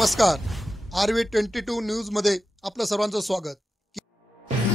नमस्कार, RV22 न्यूजमध्ये आपलं सर्वांचं स्वागत।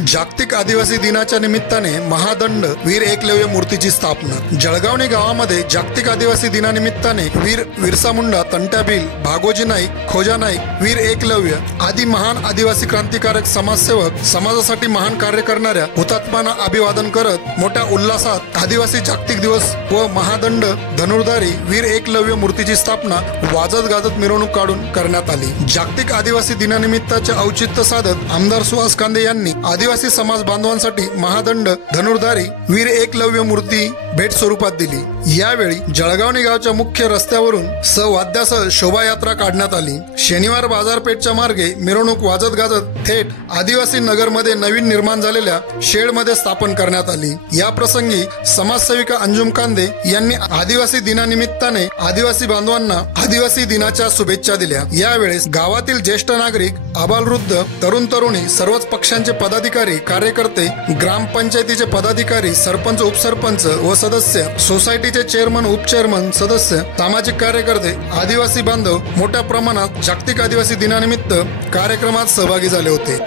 जागतिक आदिवासी दिनाच्या निमित्ताने महादंड वीर एकलव्य मूर्तीची स्थापना। जळगावणी गावामध्ये जागतिक आदिवासी दिनानिमित्ताने वीर बिरसा मुंडा, तंट्या भील, भागोजी नाईक, खोजा नाईक, वीर एकलव्य आदी महान आदिवासी क्रांतिकारक समाजसेवक, समाजासाठी महान कार्य करणाऱ्या हुतात्म्यांना अभिवादन करत मोठ्या उल्हासात आदिवासी जागतिक दिवस व महादंड धनुर्धारी वीर एकलव्य मूर्तीची स्थापना वाजत गाजत मिरवणूक काढून करण्यात आली। जागतिक आदिवासी दिनानिमित्ताचे औचित्य साधत आमदार सुहास कांदे यांनी आदिवासी समाज बांधवांसाठी महादंड धनुर्धारी वीर एकलव्य मूर्ती भेट स्वरूपात दिली। यावेळी जळगावणी गावच्या मुख्य रस्त्यावरून वाद्यासह शोभायात्रा काढण्यात आली। शनिवार बाजारपेठच्या मार्गे मिरवणूक वाजत गाजत थेट आदिवासी नगरमध्ये नवीन निर्माण झालेल्या शेडमध्ये स्थापन करण्यात आली। या प्रसंगी समाजसेविका अंजुम कांदे यांनी आदिवासी दिनानिमित्ताने आदिवासी बांधवांना आदिवासी दिनाच्या शुभेच्छा दिल्या। यावेळेस गावातील ज्येष्ठ नागरिक, आबालवृद्ध, तरुण तरुणी, सर्वच पक्षांचे पदाधिकारी, कार्यकर्ते, ग्रामपंचायतीचे पदाधिकारी, सरपंच, उपसरपंच व सदस्य, सोसायटीचे चेअरमन, उपचेअरमन, सदस्य, सामाजिक कार्यकर्ते, आदिवासी बांधव मोठ्या प्रमाणात जागतिक आदिवासी दिनानिमित्त कार्यक्रमात सहभागी झाले होते।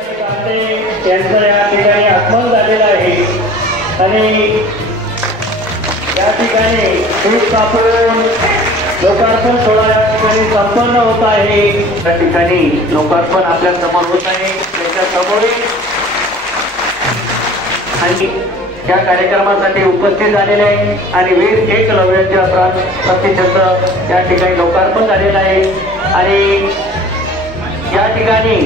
लोकार्पण सोहळा या ठिकाणी संपन्न होत आहे। त्या ठिकाणी लोकार्पण आपल्या समोर होत आहे। त्याच्या समोर आणि या कार्यक्रमासाठी उपस्थित झालेले आहे आणि वीर एकलव्याच्या प्रतिष्ठेचं या ठिकाणी लोकार्पण झालेलं आहे। आणि या ठिकाणी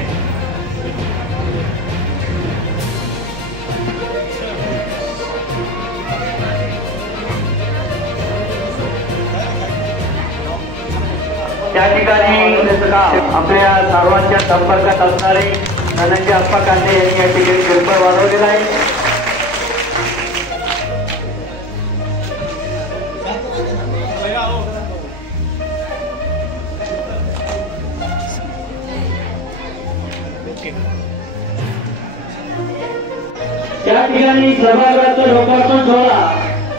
आपल्या सर्वांच्या संपर्कात असणारे धनंजय अप्पा कांदे यांनी या ठिकाणी गडबड वाढवलेला आहे। या ठिकाणी सभागृहाचं लोकार्पण सोहळा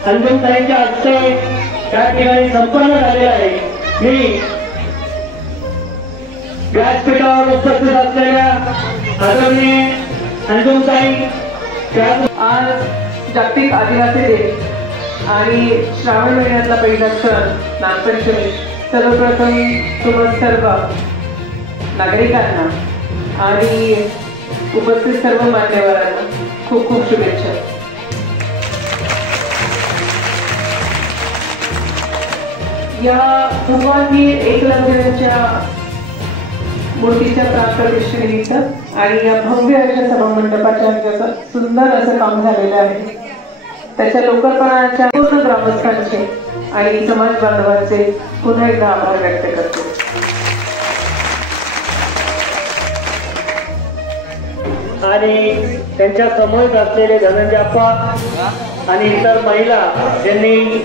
अंजुमताईंच्या हस्ते त्या ठिकाणी संपन्न झालेला आहे। मी व्यासपीठावर उपस्थित असलेल्या आदरणीय अंजुमताई, आज जागतिक आदिवासी दिन आणि श्रावण महिन्यातला पहिला सण नागपंचमी। सर्वप्रथम तुम्हा सर्व नागरिकांना आणि उपस्थित सर्व मान्यवरांना खूप खूप शुभेच्छा। या भगवान वीर एकलव्याच्या मूर्तीच्या प्राणप्रतिष्ठेनिमित्त आणि या भव्य अशा सभामंडपाच्या सुंदर असं काम झालेलं आहे। त्याच्या लोकार्पणाच्या पूर्ण ग्रामस्थांचे आणि समाज बांधवांचे पुन्हा एकदा आभार व्यक्त करतो। आणि त्यांच्या समोर असलेले धनंजय अप्पा आणि इतर महिला ज्यांनी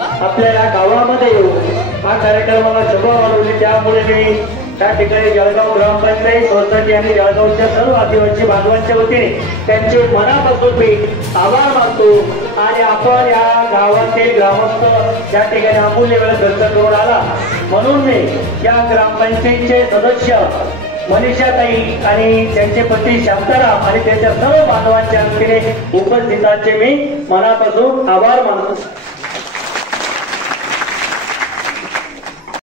आपल्या या गावामध्ये येऊन हा कार्यक्रमाला शोभा वाढवली, त्यामुळे मी त्या ठिकाणी जळगाव ग्रामपंचायत, सोसायटी आणि जळगावच्या सर्व आदिवासी बांधवांच्या वतीने त्यांचे मनापासून मी आभार मानतो। आणि आपण या गावातील ग्रामस्थ या ठिकाणी अमूल्य वेळ खर्च करून आला म्हणून मी या ग्रामपंचायतचे सदस्य मनीषाताई आणि त्यांचे पती शांताराम आणि त्यांच्या सर्व बांधवांच्या वतीने उपस्थितांचे मी मनापासून आभार मानतो।